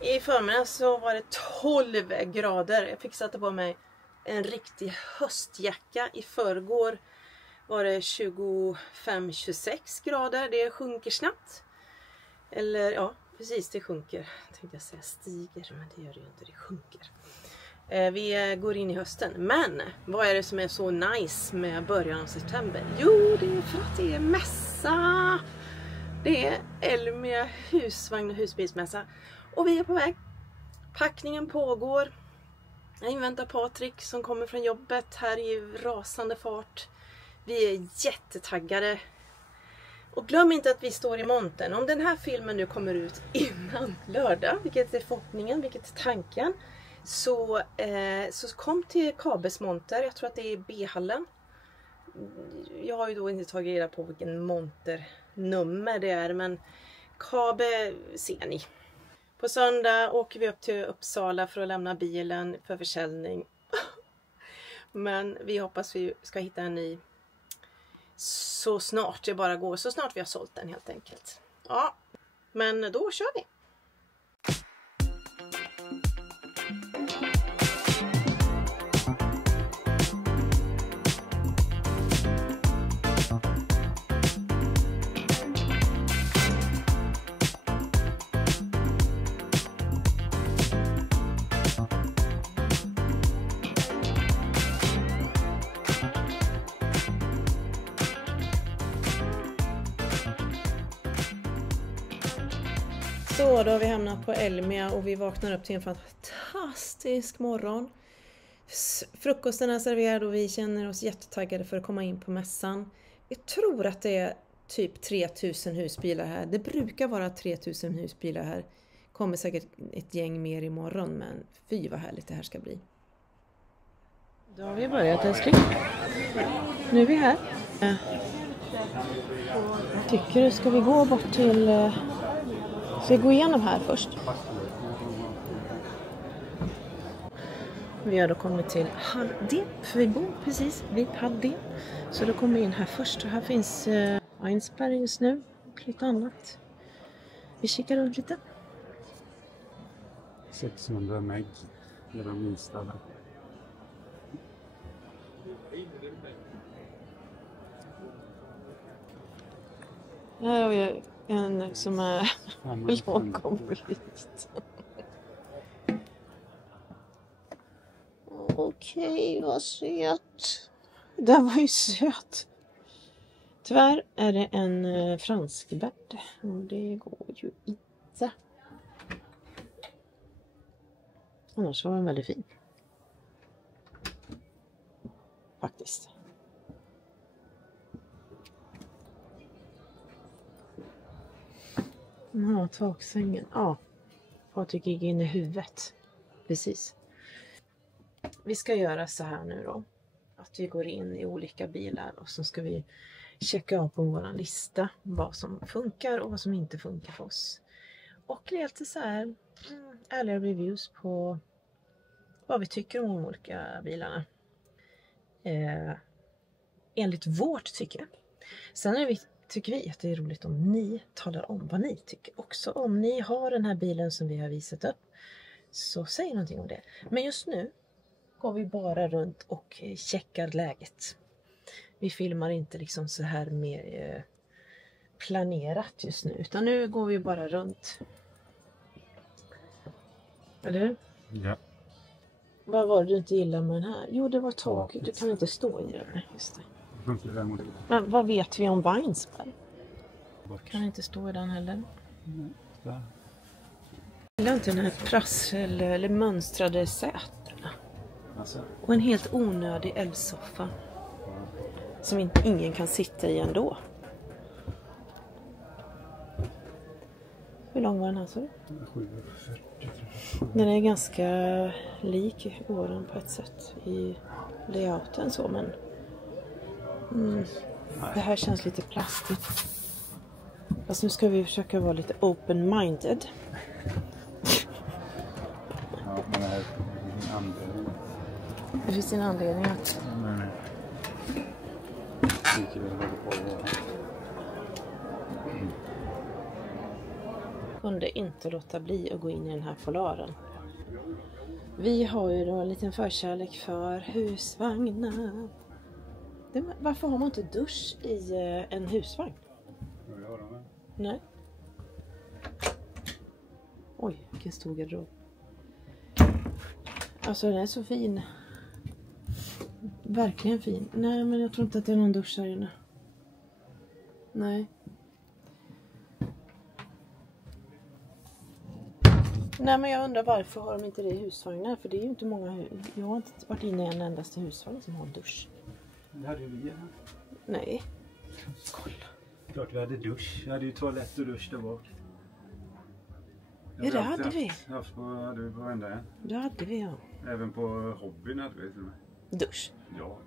I förmiddags så var det 12 grader. Jag fick sätta på mig en riktig höstjacka. I förrgår var det 25-26 grader. Det sjunker snabbt. Eller ja, precis, det sjunker. Tänkte jag säga stiger, men det gör det ju inte, det sjunker. Vi går in i hösten. Men vad är det som är så nice med början av september? Jo, det är för att det är mässa. Det är Elmia husvagn och husbilsmässa. Och vi är på väg. Packningen pågår. Jag inväntar Patrik som kommer från jobbet här i rasande fart. Vi är jättetaggade. Och glöm inte att vi står i montern. Om den här filmen nu kommer ut innan lördag, vilket är förhoppningen, vilket är tanken, så kom till Kabes monter. Jag tror att det är B-hallen. Jag har ju då inte tagit reda på vilken monternummer det är, men Kabe ser ni. På söndag åker vi upp till Uppsala för att lämna bilen för försäljning. Men vi hoppas vi ska hitta en ny så snart det bara går. Så snart vi har sålt den helt enkelt. Ja, men då kör vi. Så då har vi hamnat på Elmia och vi vaknar upp till en fantastisk morgon. Frukosten är serverad och vi känner oss jättetaggade för att komma in på mässan. Jag tror att det är typ 3000 husbilar här. Det brukar vara 3000 husbilar här. Kommer säkert ett gäng mer imorgon, men fy vad härligt det här ska bli. Då har vi börjat älskling. Nu är vi här. Jag tycker du ska vi gå bort till... Så vi går igenom här först. Vi har då kommit till hall D, för vi bor precis vid hall D. Så då kommer vi in här först. Och här finns Einsberg just nu och lite annat. Vi kikar runt lite. 600 meg är de minsta där. Här har vi en som är lagom lite. Okej, vad söt. Den var ju söt. Tyvärr är det en franskbärd. Och det går ju inte. Annars var den väldigt fin. Faktiskt. Ja, taksängen. Ja, Patrik gick in i huvudet. Precis. Vi ska göra så här nu då. Att vi går in i olika bilar och så ska vi checka av på vår lista vad som funkar och vad som inte funkar för oss. Och lite så här ärliga reviews på vad vi tycker om de olika bilarna. Enligt vårt tycke. Sen är tycker vi att det är roligt om ni talar om vad ni tycker också. Om ni har den här bilen som vi har visat upp, så säg någonting om det. Men just nu går vi bara runt och checkar läget. Vi filmar inte liksom så här mer planerat just nu, utan nu går vi bara runt. Eller hur? Ja. Vad var det du inte gillade med den här? Jo, det var taket. Du kan inte stå i den. Just det. Men vad vet vi om Weinsberg? Kan inte stå i den heller. Jag gillar inte den här prassel eller mönstrade sätena. Och en helt onödig älvsoffa. Som ingen kan sitta i ändå. Hur lång var den här, så? 7,40. Den är ganska lik åren på ett sätt i layouten så, men det här känns lite plastigt. Fast nu ska vi försöka vara lite open-minded. Ja, men det här är en anledning. Det finns en anledning att... Nej. kunde inte låta bli att gå in i den här Polaren. Vi har ju då en liten förkärlek för husvagnar. Varför har man inte dusch i en husvagn? Nej. Oj, vilken stor garderob. Alltså den är så fin. Verkligen fin. Nej, men jag tror inte att det är någon dusch här inne. Nej. Nej, men jag undrar varför har de inte det i husvagnar? För det är ju inte många... Jag har inte varit inne i en endaste husvagn som har dusch. Det hade vi här. Nej. Kolla. Klart vi hade dusch. Vi hade ju toalett och dusch där bak. Ja, det hade vi. Hade vi på varenda en. Det hade vi, ja. Även på hobbyn hade vi till och med. Dusch? Ja.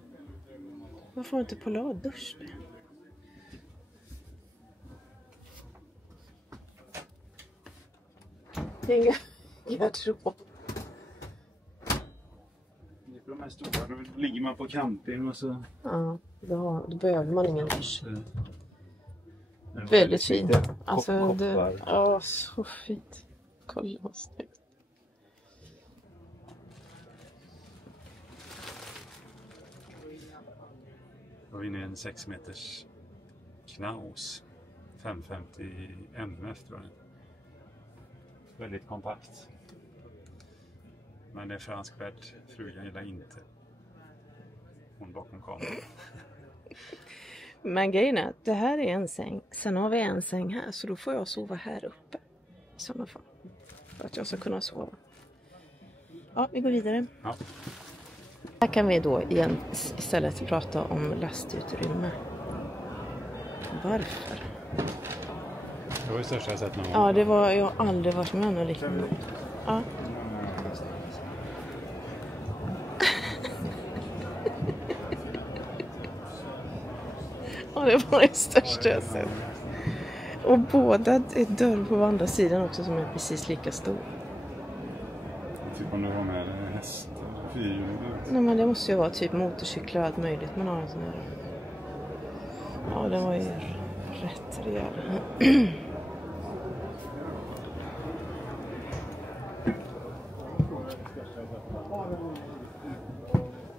Varför har inte Polar dusch? Det är ingen garderob. De här stora, då ligger man på camping och så... Ja, då behöver man ingen dusch. Väldigt fin. Alltså, ja, så fint. Kolla vad snyggt. Då var vi inne i en 6 meters knaus. 550 MF tror jag. Väldigt kompakt. Men det är fransk värld. Frugan gillar inte. Hon bakom kameran. Men grejen är att det här är en säng. Sen har vi en säng här. Så då får jag sova här uppe. I sådana fall. För att jag ska kunna sova. Ja, vi går vidare. Ja. Här kan vi då igen istället prata om lastutrymme. Varför? Det var ju största jag sett någon gång. Ja, det var... Jag har aldrig varit med om något liknande. Ja. Ja, det var det största jag sett. Och båda är dörr på andra sidan också som är precis lika stor. Typ om det var med häst, fyrhjuling. Nej, men det måste ju vara typ motorcyklar och allt möjligt. Man har en sån här. Ja, den var ju rätt rejäl.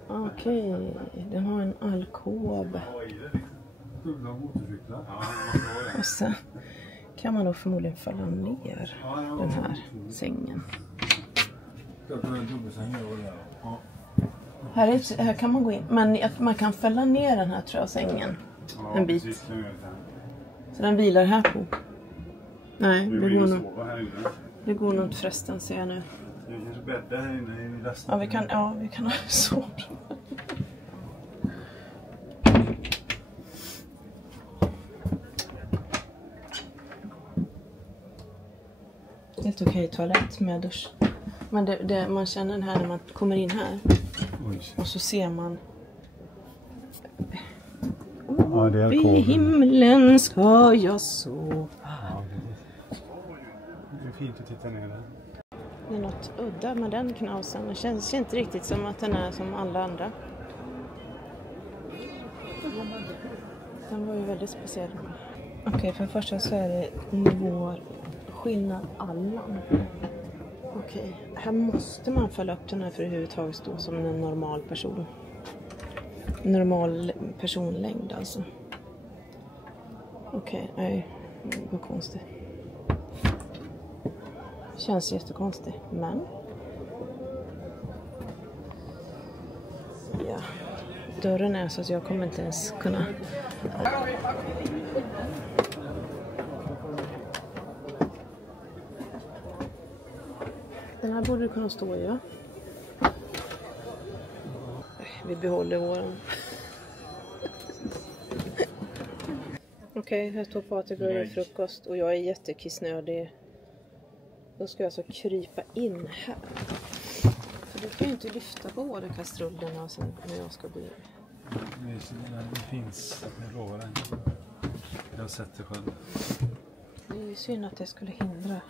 Okej, den har en alkov. Och sen kan man då förmodligen falla ner den här sängen. Här kan man gå in, men man kan fälla ner den här tror jag, sängen. En bit. Så den vilar här på. Nej, det går nog inte förresten, ser jag nu. Vi kanske bäddar här inne i lasten. Vi kan ha så. Helt okej toalett med dusch. Men man känner den här när man kommer in här. Oj. Och så ser man. Ja, det är I himlen ska jag sova. Ja, det är fint att titta ner där. Det är något udda med den knausen. Det känns inte riktigt som att den är som alla andra. Den var ju väldigt speciell. Okej, för det första så är det nivåer. Skillnad alla. Okej, här måste man fälla upp den här för att överhuvudtaget stå som en normal person. Normal personlängd alltså. Okej, nej, vad konstigt. Känns jättekonstigt, men ja, dörren är så att jag kommer inte ens kunna. Den här borde kunna stå i, ja. Vi behåller våran. Okej, här står Patrik och gör frukost och jag är jättekissnödig. Då ska jag alltså krypa in här. För då kan jag inte lyfta på båda kastrullerna och sen när jag ska gå in. Det finns, jag lovar dig. Jag har sett det själv. Det är ju synd att det skulle hindra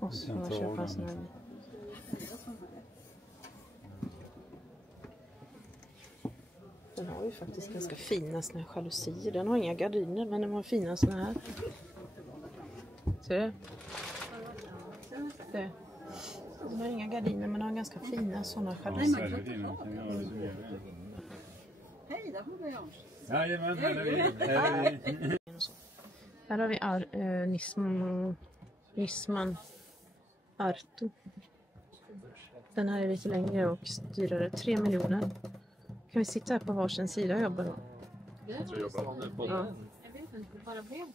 oss från att köpa en sån här. Den har ju faktiskt ganska fina såna här jalusier. Den har inga gardiner men den har fina såna här. Ser du? inte... De har inga gardiner men de har ganska fina sådana Ja, gardiner. gardiner kan göra det så gör det. Hej, där var jag. Jajamän, här är vi. Här har vi Nisman Arto. Den här är lite längre och dyrare. 3 miljoner. Kan vi sitta här på varsin sida och jobba då? Jag tror jag jobbar. Ja. Jag vet inte, bara blev.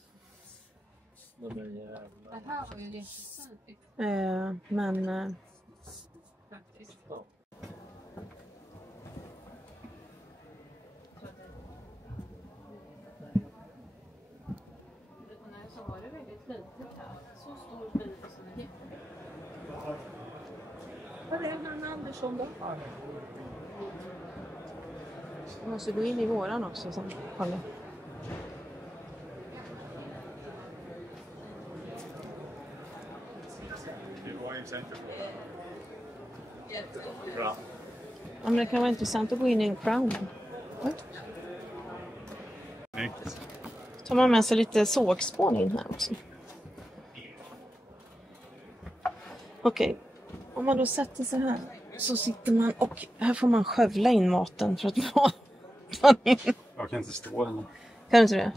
Det här var ju jättesnällt. Men Faktiskt. Så var det väldigt litet här. Så stor bil och så är jättebra. Var är han Andersson då? vi måste gå in i våran också sen. Kolla. Bra. Ja, men det kan vara intressant att gå in i en Crown. Snyggt. Tar man med sig lite sågspån in här också. Okej, om man då sätter sig här så sitter man och här får man skövla in maten för att ta in. Jag kan inte stå heller. Kan du inte det?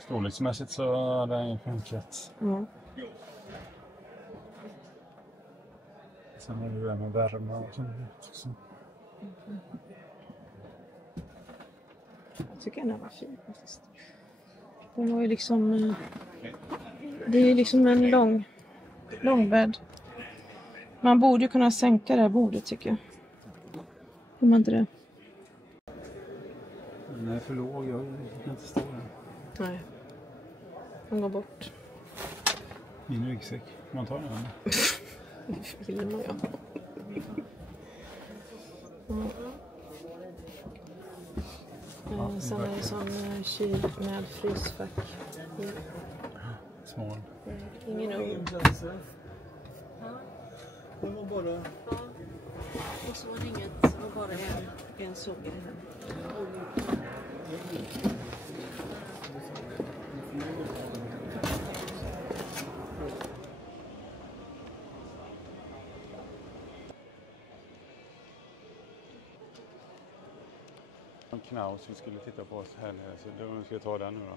Storleksmässigt så hade den funkat. Mm. Sen har du det med värme och sånt också. Jag tycker den här var fin faktiskt. Den var ju liksom... Det är ju liksom en långbädd. Man borde ju kunna sänka det här bordet tycker jag. Får man inte det? Den är för låg, jag kan inte stå där. Nej. Den går bort. Min ryggsäck, man tar den. Filmar jag. Sen är det sån kyl med frysfack. Smal. Ingen ugn. Det var bara... Ja. Och så var det inget, det var bara en sågare här. Knaus vi skulle titta på oss här nere, så då ska jag ta den nu då.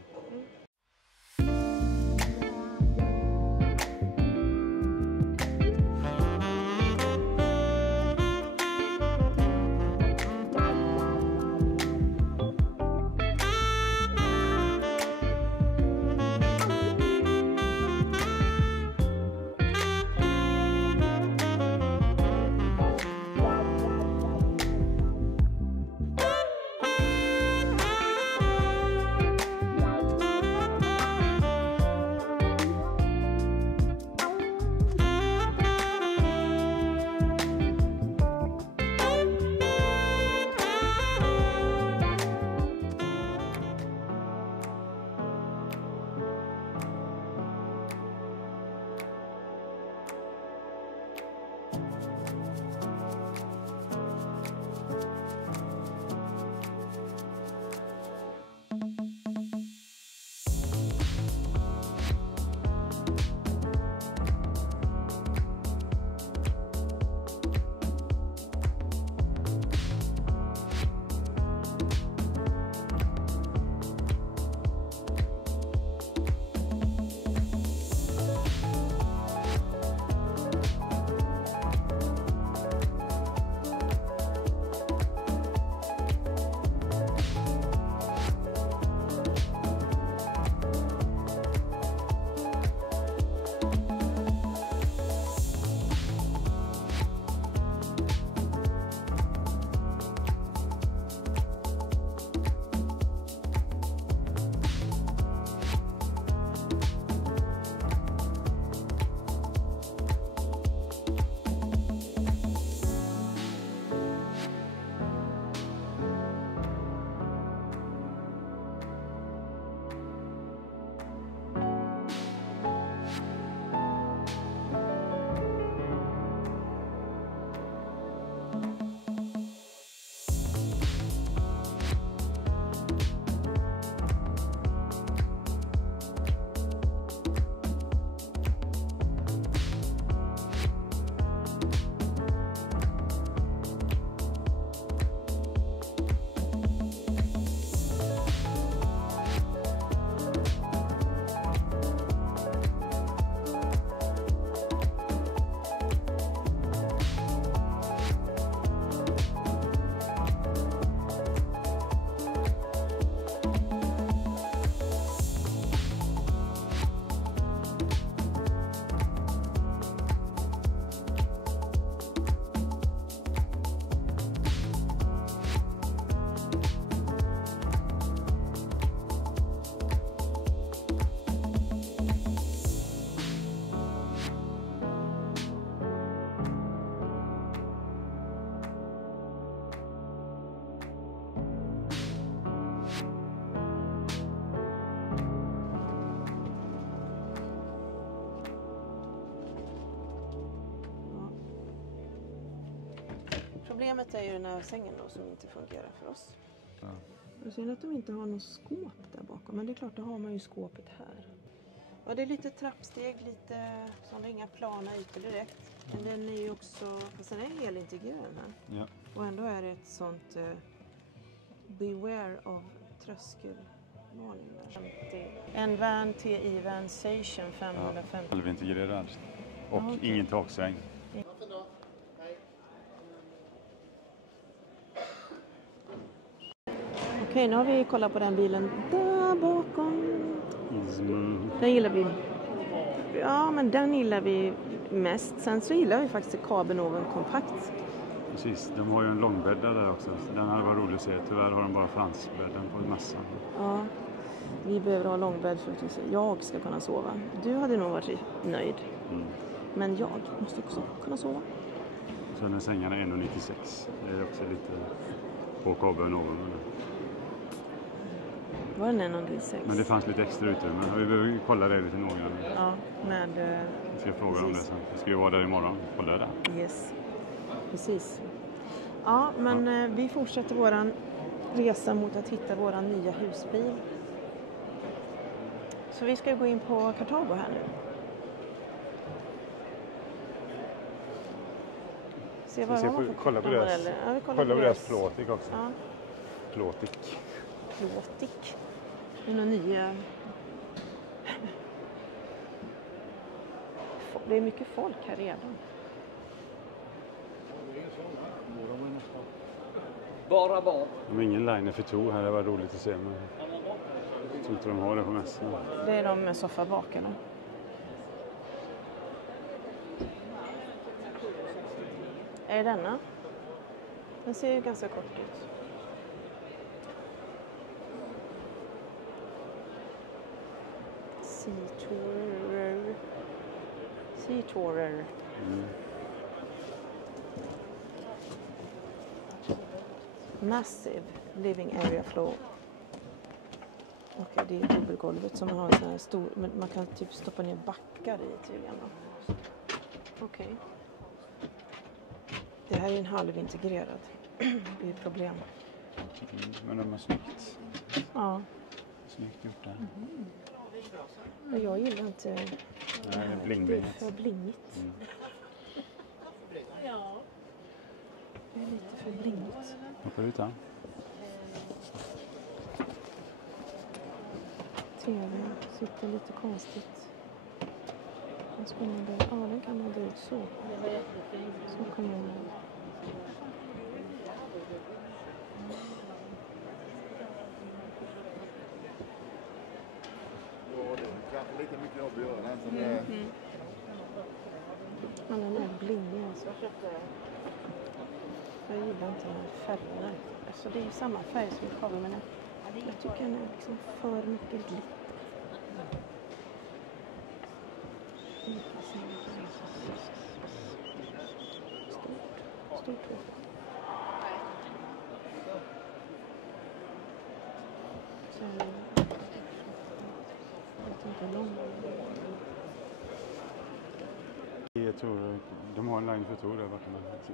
Problemet är ju den här sängen då som inte fungerar för oss. Ja. Jag ser att de inte har något skåp där bakom. Men det är klart, då har man ju skåpet här. Och det är lite trappsteg, lite sådana, inga plana ytor direkt. Men den är ju också, fast den är helintegrerad här. Ja. Och ändå är det ett sånt beware of tröskelvarning där. En van TI Van Station 550. Halvintegrerad. Och Ja, okej. ingen taksväng. Okej, nu har vi kollat på den bilen där bakom. Den gillar vi. Ja, men den gillar vi mest. Sen så gillar vi faktiskt Cabenoven kompakt. Precis, de har ju en långbäddare där också. Så den hade varit roligt att se. Tyvärr har de bara fransbädden på massan. Ja, vi behöver ha långbädd för att jag ska kunna sova. Du hade nog varit nöjd. Mm. Men jag måste också kunna sova. Så den sängarna är 1,96. Det är också lite på Cabenoven. Var den 1,96? Men det fanns lite extra utrymme. Vi behöver ju kolla det lite noga. Ja, med... Jag ska fråga om det sen. Vi ska ju vara där imorgon. Kolla det där. Yes, precis. Ja, men vi fortsätter våran resa mot att hitta våran nya husbil. Så vi ska gå in på Kartago här nu. Se vad de har för kolla på deras, modeller. Ja, vi kolla på deras plåtik också. Ja. Plåtik. Plåtik. Det är några nya... Det är mycket folk här redan. Bara barn. De har ingen liner för to här. Det var roligt att se. Men jag tror inte de har det på mässan. Det är de med soffa bak eller? Är det denna? Den ser ju ganska kort ut. Sea-tourer. Mm. Massive living area floor. Okej, det är dubbelgolvet som har en sån här stor... Men man kan typ stoppa ner backar i tydligen. Okej. Det här är en halvintegrerad. Det är ett problem. Men de har snyggt. Ja. Snyggt gjort där. Och jag gillar inte... Nej, bling Det är bling. för blingigt. Mm. Det är lite för blingigt. Hoppar ut här. TV sitter lite konstigt. Den ska man där. Ja, den kan man dra ut så. Så kommer den. Kanske lite mycket jobb att göra. Som det... Men den är blingig alltså. Jag gillar inte den här färgerna. Alltså det är ju samma färg som i kabeln, men jag tycker den är liksom för mycket glitter. Stort huvud. Så jag vet inte hur lång. Jag tror de har en line för to där borta.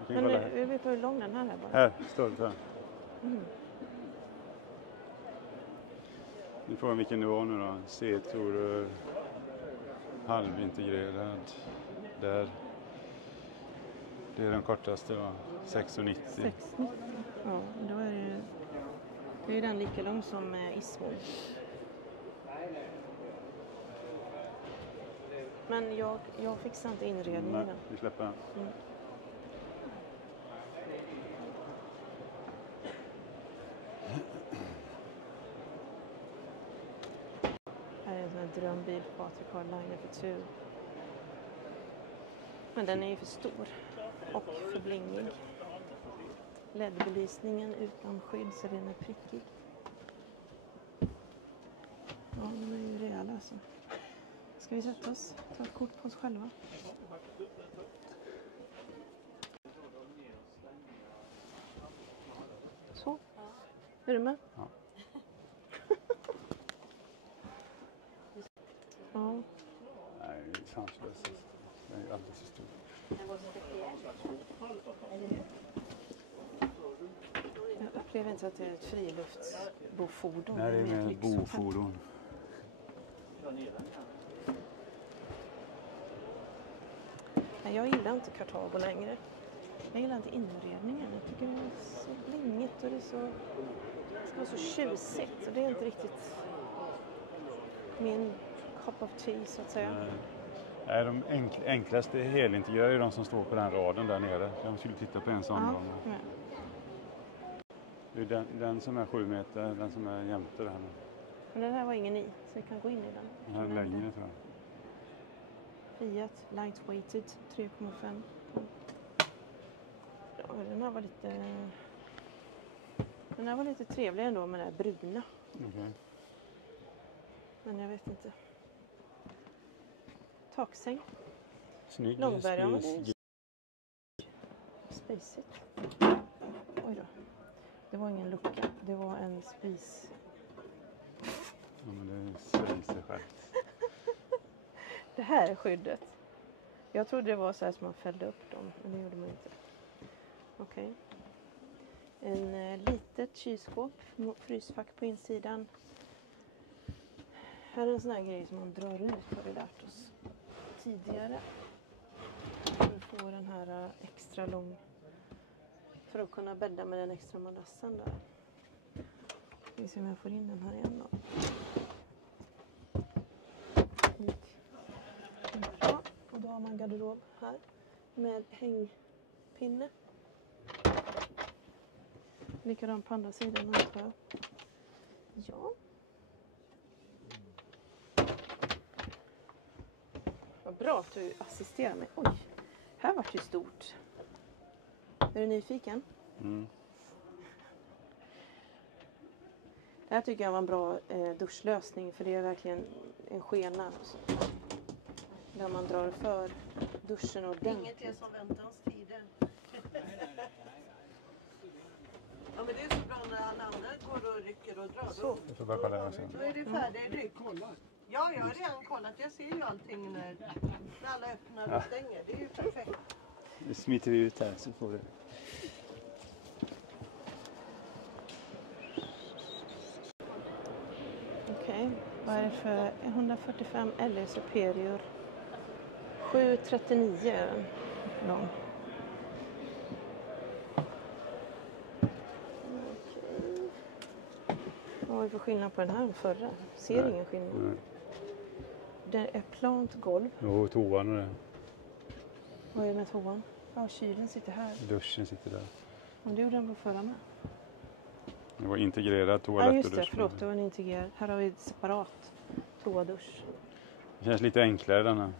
Men vi vet hur lång den här är bara. Här står det så här. Mm. Nu får vi vilken nivå nu då. C-tourer. Halvintegrerad. Där. Det är den kortaste va? 6,90. 6,90. Ja, då är det... Det är den lika lång som Ismo. Men jag fixar inte inredningen. Nej, vi släpper den. Mm. Här är en sån här drömbil på Patrik har liner för tur. Men den är ju för stor och för blingig. LED-belysningen utan skydd så den är prickig. Ja, den är ju rejäl alltså. Ska vi sätta oss? Ta ett kort på oss själva. Så. Är du med? Ja. Ja. Nej, det är sanslöst. Den är alldeles för stor. upplever inte att det är ett friluftsbofordon. Nej, det är mer med lyx- bofordon. Nej, jag gillar inte Kartago längre. Jag gillar inte inredningen. Jag tycker det är så blingigt och det är så, det ska vara så tjusigt. Och det är inte riktigt min cup of tea så att säga. Nej, de enklaste helintegrerade är de som står på den raden där nere. Jag skulle titta på en sån. Ja, Ja. Det är den som är 7 meter, den som är jämte där. men den här var ingen i, så vi kan gå in i den. Den här är längre tror jag. Fiat lightweighted 3,5. Ja, den här var lite trevlig ändå med det här bruna. Okay. Men jag vet inte. Taksäng. Snygg. Långberg, ja, men det är spacigt. Oj då. Det var ingen lucka. Det var en spis. Ja, men det säger sig självt. Det här är skyddet. Jag trodde det var så här som man fällde upp dem. Men det gjorde man inte. Okej. En litet kylskåp. Frysfack på insidan. Här är en sån här grej som man drar ut. Har vi lärt oss tidigare. För att få den här extra lång. För att kunna bädda med den extra madrassen där. Vi ser om jag får in den här igen då. Ja, och då har man garderob här. Med hängpinne. Likadant på andra sidan antar jag. Ja. Vad bra att du assisterar mig. Oj, här var det ju stort. Är du nyfiken? Mm. Det här tycker jag var en bra duschlösning. För det är verkligen en skena. Där man drar för duschen ordentligt. Inget är som väntans tider. Ja, men det är så bra när alla andra går och rycker och drar. Så. Jag får bara kolla här sen. Då är det färdig ryck. Ja, jag har redan kollat. Jag ser ju allting när alla öppnar och stänger. Det är ju perfekt. Nu smiter vi ut här så får du. Okej, vad är det för 145 LE Superior? 739 är den lång. Okej. Vad var det för skillnad på den här och förra? Ser Nej. ingen skillnad. Nej. Det är plant golv. Jo, toan och det. Vad är det med toan? Ja, kylen sitter här. Duschen sitter där. Men det gjorde den på förra med. Det var integrerad toalett Ja, just och det. dusch. Förlåt, det var en integrerad. Här har vi ett separat toadusch. Det känns lite enklare den här.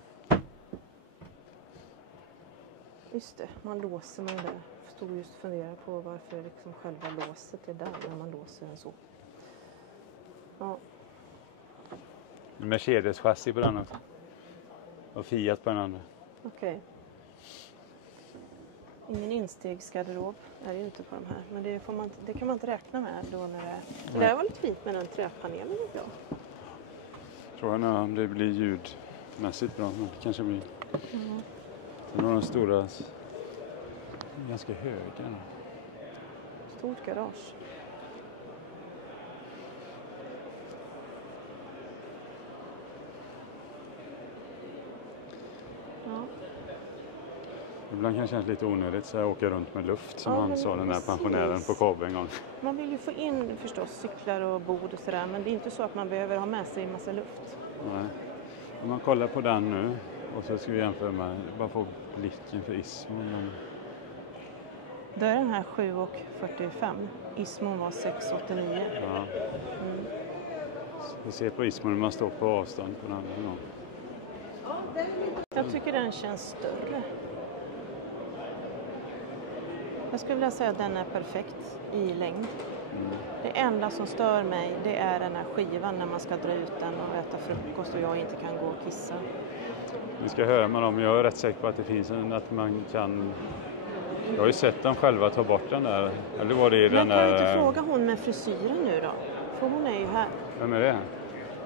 Just det, man låser med den där. Jag stod just och funderade på varför liksom själva låset är där när man låser den så. Ja, Mercedes-chassi på den också. Och Fiat på den andra. okej. Ingen instegsgarderob är det ju inte på de här. Men det, det kan man inte räkna med då när det är... Det där var lite fint med den träpanelen. Ja. Frågan är om det blir ljudmässigt bra. Men det kanske blir... Mm. Sen har de stora... Ganska höga. Stort garage. Ja. Ibland kan det kännas lite onödigt så jag åker runt med luft som Ja, han men sa den där precis. pensionären på KB en gång. Man vill ju få in förstås cyklar och bord och sådär. Men det är inte så att man behöver ha med sig en massa luft. Nej. Om man kollar på den nu och så ska vi jämföra med, bara få blicken för Ismon. Men... Då är den här 7,45. Ismon var 6,89. Ja. Mm. Vi ser på Ismon när man står på avstånd på den andra. Jag tycker den känns större. Jag skulle vilja säga att den är perfekt i längd. Det enda som stör mig, det är den här skivan när man ska dra ut den och äta frukost och jag inte kan gå och kissa. Vi ska höra med dem. Jag är rätt säker på att det finns att man kan... Jag har ju sett dem själva ta bort den där. Eller var det den Men kan du där... inte fråga hon med frisyren nu då? För hon är ju här. Vem är det?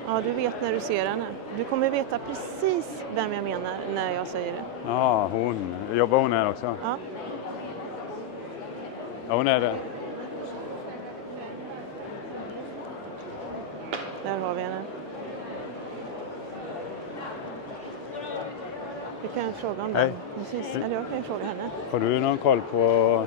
Ja, du vet när du ser henne. Du kommer veta precis vem jag menar när jag säger det. Ja, hon. Jobbar hon här också? Ja. Ja, hon är det. Där har vi henne. Vi kan fråga om Hej. den. Precis. Eller jag kan ju fråga henne. Har du någon koll på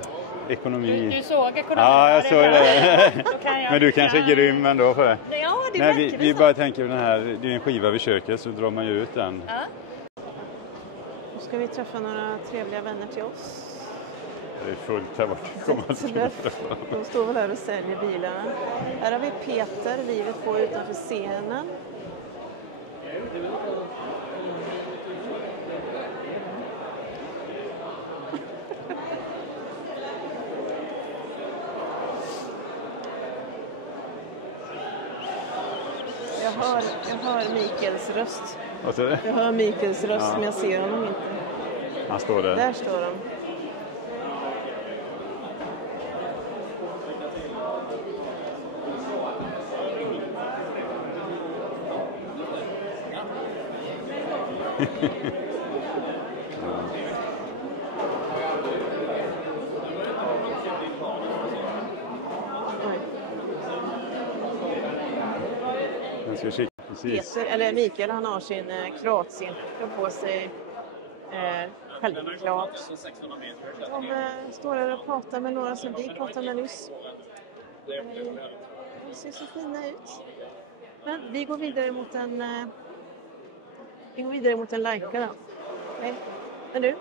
ekonomi? Du såg ekonomin. Ja, jag såg det. Då kan jag- Men du kanske är grym ändå för det. Ja, det Nej, verkar vi så. bara tänker på den här, det är en skiva vid köket så drar man ju ut den. Ja. Nu ska vi träffa några trevliga vänner till oss. Det är fullt här borta. De står väl här och säljer bilarna. Här har vi Peter, livet på utanför scenen. Jag hör Mikaels röst. Vad säger du? Jag hör Mikaels röst, Ja. men jag ser honom inte. Han står där. Där står de. Oj. Jag ska kika. Precis. Peter, eller Mikael, han har sin Kroatien på sig. Självklart. De står där och pratar med några som vi pratade med nyss. De ser så fina ut. Men vi går vidare mot en Leica då. Nej. Men du?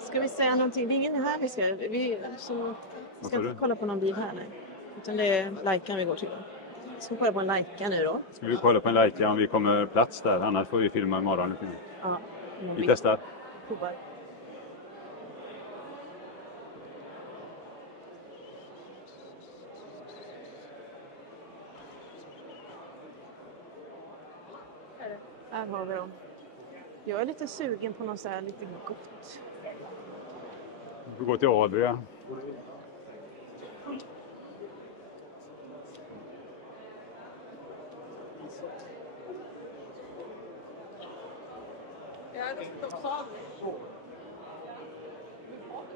Ska vi säga någonting? Det är ingen här vi ska inte kolla på någon bil här, nej. Utan det är Leica vi går till. Ska vi kolla på en Leica nu då? Ska vi kolla på en Leica om vi kommer plats där, annars får vi filma imorgon. Ja. Vi testar. Provar. Här har vi dem. Jag är lite sugen på något så här lite gott. Vi går till Adria.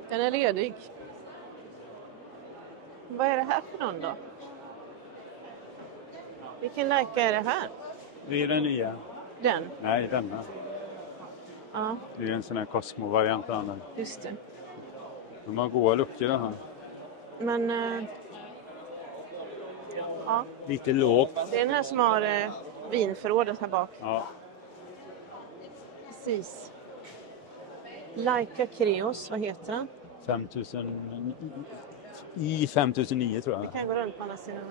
Den är ledig. Vad är det här för någon då? Vilken Leica är det här? Det är den nya. Den? Nej, denna. Ja, Det är en sån här Cosmo-variant av den. just det. De har goda luckor den här. Men... ja, Lite lågt. det är den här som har vinförrådet här bak. Ja. Precis. Leica Creos, vad heter den? 5000... I 5009 tror jag. Vi kan gå runt på andra sidan.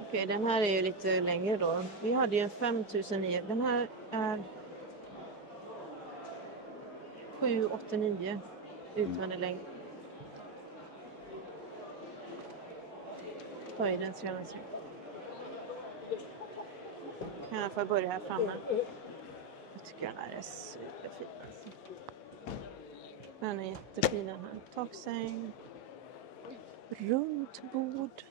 Okej, den här är ju lite längre då. Vi hade ju en 5009. Den här är 789 utvändig längd. Höjden 303. Kan jag få börja här framme? Jag tycker den här är superfin. Alltså. Den är jättefin den här. Taksäng. Runt bord.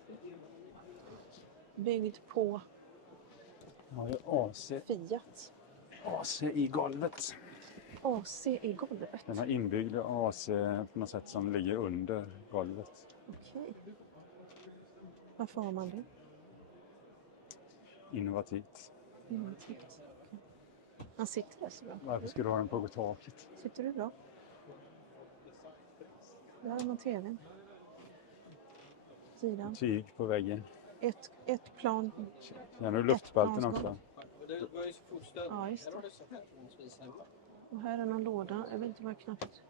Byggd på Ja, det är AC. Fiat. AC i golvet. AC i golvet. Den har inbyggd AC på något sätt som ligger under golvet. Okej. Varför har man det? Innovativt. Innovativt. Han sitter där så bra. Varför ska du ha den på taket? Sitter du bra? Där har man tvn. Sidan. Tyg på väggen. Ett plan. Den har luftspalten också. Ja, just det. Och här är någon låda. Jag vet inte vad jag knappt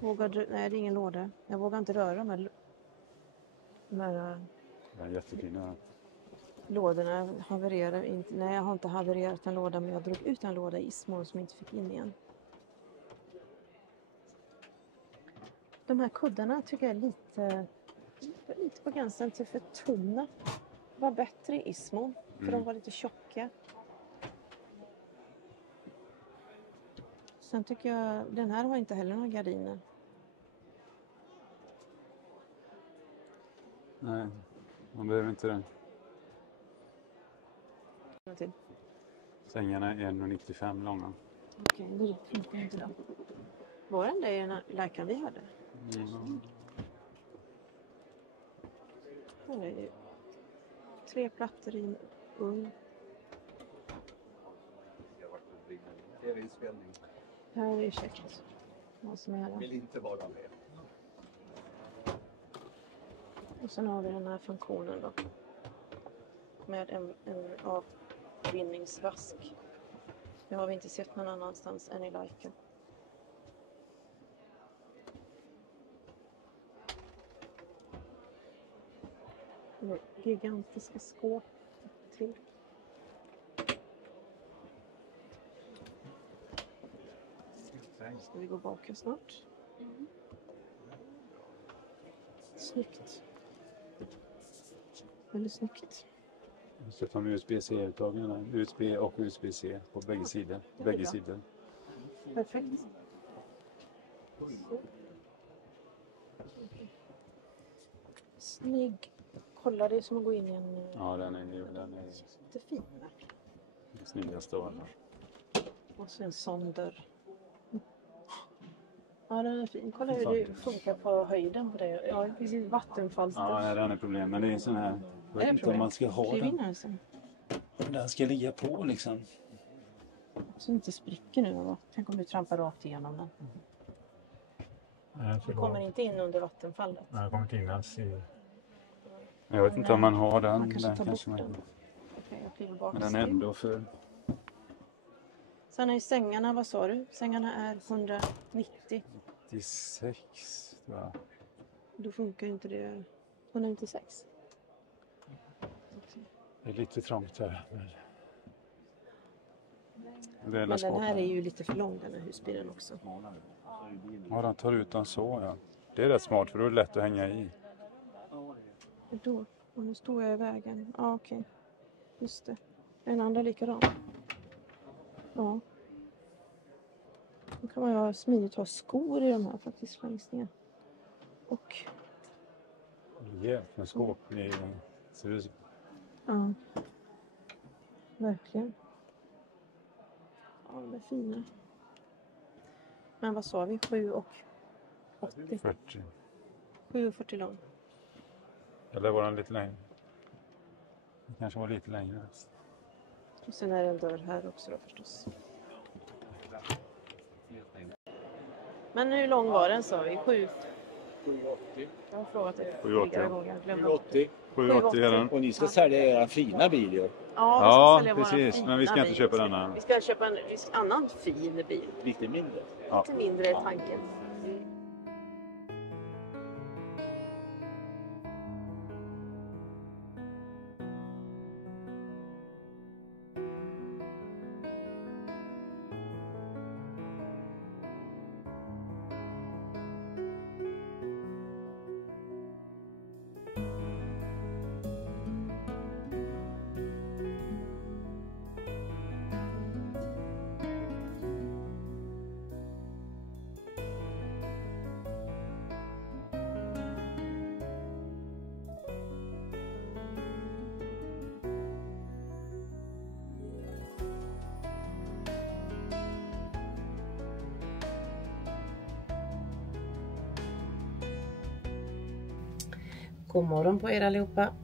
vågar... Nej, det är ingen låda. Jag vågar inte röra de här Den är jättefin. Här. lådorna. Havererar inte. Nej, jag har inte havererat en låda, men jag drog ut en låda i Ismål som jag inte fick in igen. De här kuddarna tycker jag är lite på gränsen till för tunna. Det var bättre i Ismo, för de var lite tjocka. Sen tycker jag, den här har inte heller några gardiner. Nej, man behöver inte det. Till. Sängarna är 1,95 långa. Okej, det funkar inte då. Var den där i den här läkaren vi hade? Här är ju 3 plattor i en ugn. Här är köket. Vad som är här. Vill inte vara med. Och sen har vi den här funktionen då. Med en avrinningsvask. Det har vi inte sett någon annanstans än i Lajken. Gigantiska skåp till. Ska vi gå bak här snart? Snyggt. Väldigt snyggt. Så tar vi USB-C-uttagen, USB och USB-C på bägge sidor. Bägge sidor. Perfekt. Snygg. Kolla, det är som att gå in i en... Ja, den är jättefin. den snyggaste av alla. Och så en sån dörr. Ja, den är fin. Kolla hur det funkar på höjden på det. Ja, precis. Vattenfallsdörr. Ja, den är problem. Men det är en sån här... Jag vet inte om man ska ha den. Den ska ligga på liksom. Så inte spricker nu. Va? Tänk om du trampar rakt igenom den. Du kommer inte in under vattenfallet. Nej, jag kommer inte in alls i... Jag vet inte om man har den. Man kanske tar bort man... den. Okej, jag kliver bak. Men den är ändå för... Sen är ju sängarna, vad sa du? Sängarna är 190. 96 tror jag. Då funkar inte det. 196. Det är lite trångt här. Men den här är ju lite för lång, den här husbilen också. Ja, den tar ut den så, ja. Det är rätt smart för då är det lätt att hänga i. Då? Och nu står jag i vägen. Ja, okej. Just det. Den andra likadan. Ja. Då kan man ju ha smidigt ha skor i de här faktiskt längst ner. Och... Jävligt med skåp. Ser det ut? Ja. Verkligen. Ja, de är fina. Men vad sa vi? 7,80? 40. 7,40 lång. Eller var den lite längre? Det kanske var lite längre. Och sen är det en dörr här också då förstås. Men hur lång var den sa vi? 7,80. Jag har frågat det tidigare gånger. 7,80 är den. Och ni ska sälja era fina bil ju. Ja, precis. Men vi ska inte köpa denna. Vi ska köpa en annan fin bil. Lite mindre. Lite mindre är tanken. God morgon på er allihopa.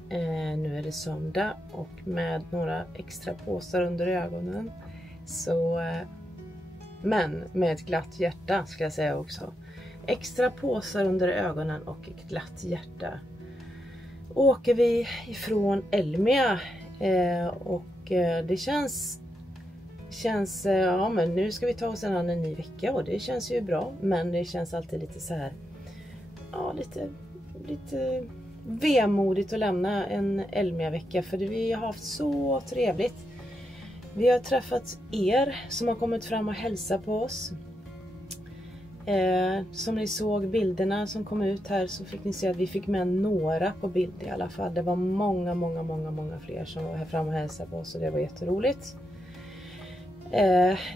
Nu är det söndag och med några extra påsar under ögonen. Men med ett glatt hjärta ska jag säga också. Extra påsar under ögonen och ett glatt hjärta. Åker vi ifrån Elmia och det känns ja, men nu ska vi ta oss en ny vecka och det känns ju bra, men det känns alltid lite så här, ja, lite vemodigt att lämna en Elmia-vecka, för vi har haft så trevligt. Vi har träffat er som har kommit fram och hälsat på oss. Som ni såg bilderna som kom ut här, så fick ni se att vi fick med några på bild i alla fall. Det var många fler som var här fram och hälsade på oss, och det var jätteroligt.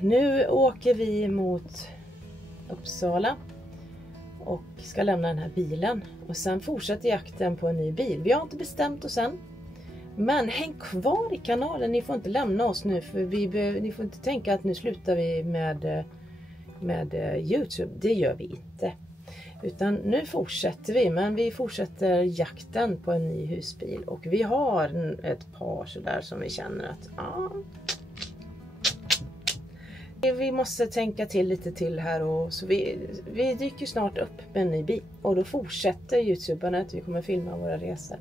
Nu åker vi mot Uppsala och ska lämna den här bilen. Och sen fortsätter jakten på en ny bil. Vi har inte bestämt oss än. Men häng kvar i kanalen, ni får inte lämna oss nu för ni får inte tänka att nu slutar vi med YouTube. Det gör vi inte. Utan nu fortsätter vi, men vi fortsätter jakten på en ny husbil. Och vi har ett par sådär som vi känner att vi måste tänka till lite till här. Och så vi dyker snart upp med en ny bil. Och då fortsätter YouTuberna att vi kommer filma våra resor.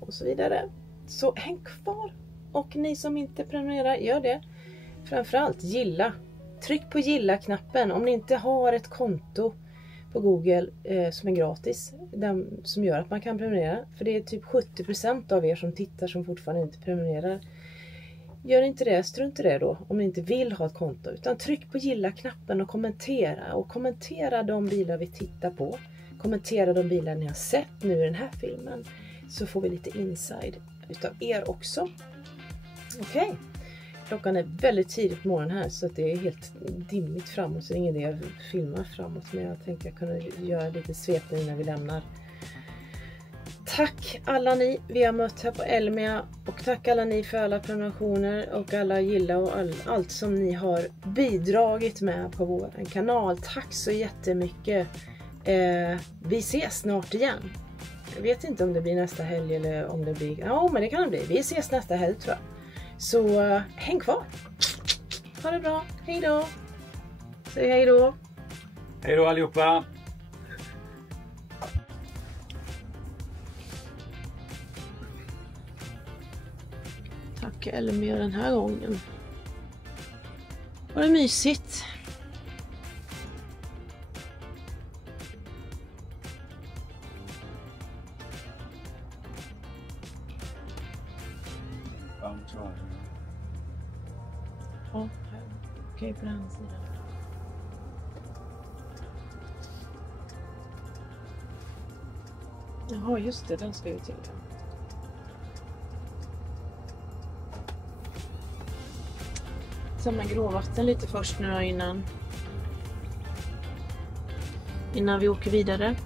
Och så vidare. Så häng kvar. Och ni som inte prenumererar, gör det. Framförallt gilla. Tryck på gilla-knappen om ni inte har ett konto på Google som är gratis. Den som gör att man kan prenumerera. För det är typ 70% av er som tittar som fortfarande inte prenumererar. Gör inte det, strunt i det då. Om ni inte vill ha ett konto. Utan tryck på gilla-knappen och kommentera. Och kommentera de bilar vi tittar på. Kommentera de bilar ni har sett nu i den här filmen. Så får vi lite inside utav er också. Okej. Klockan är väldigt tidigt på morgonen här så att det är helt dimmigt framåt. Så det är ingen idé att filma framåt. Men jag tänker kunna göra lite svepning när vi lämnar. Tack alla ni vi har mött här på Elmia. Och tack alla ni för alla prenumerationer och alla gilla och allt som ni har bidragit med på vår kanal. Tack så jättemycket. Vi ses snart igen. Jag vet inte om det blir nästa helg eller om det blir... Ja, men det kan det bli. Vi ses nästa helg tror jag. Så häng kvar. Ha det bra. Hej då. Säg hej då. Hej då allihopa. Tack Elmia den här gången. Var det mysigt? Ja, okej på den sidan. Jaha, just det, den ska ju till. Samla gråvatten lite först nu innan vi åker vidare.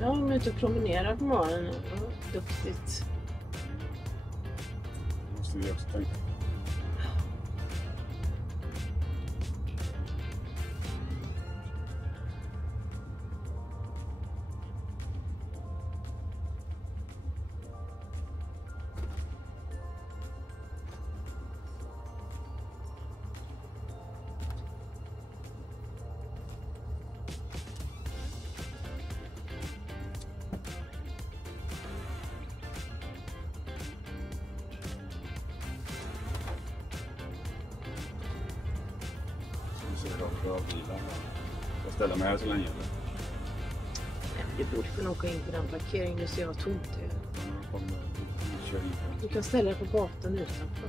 Ja, om jag inte promenerar på morgonen. Ja, duktigt. Det måste vi också tänka. Jag ställer mig här så länge. Du borde kunna åka in på den parkeringen. Du ser vad tomt det är. Du kan ställa dig på gatan utanför.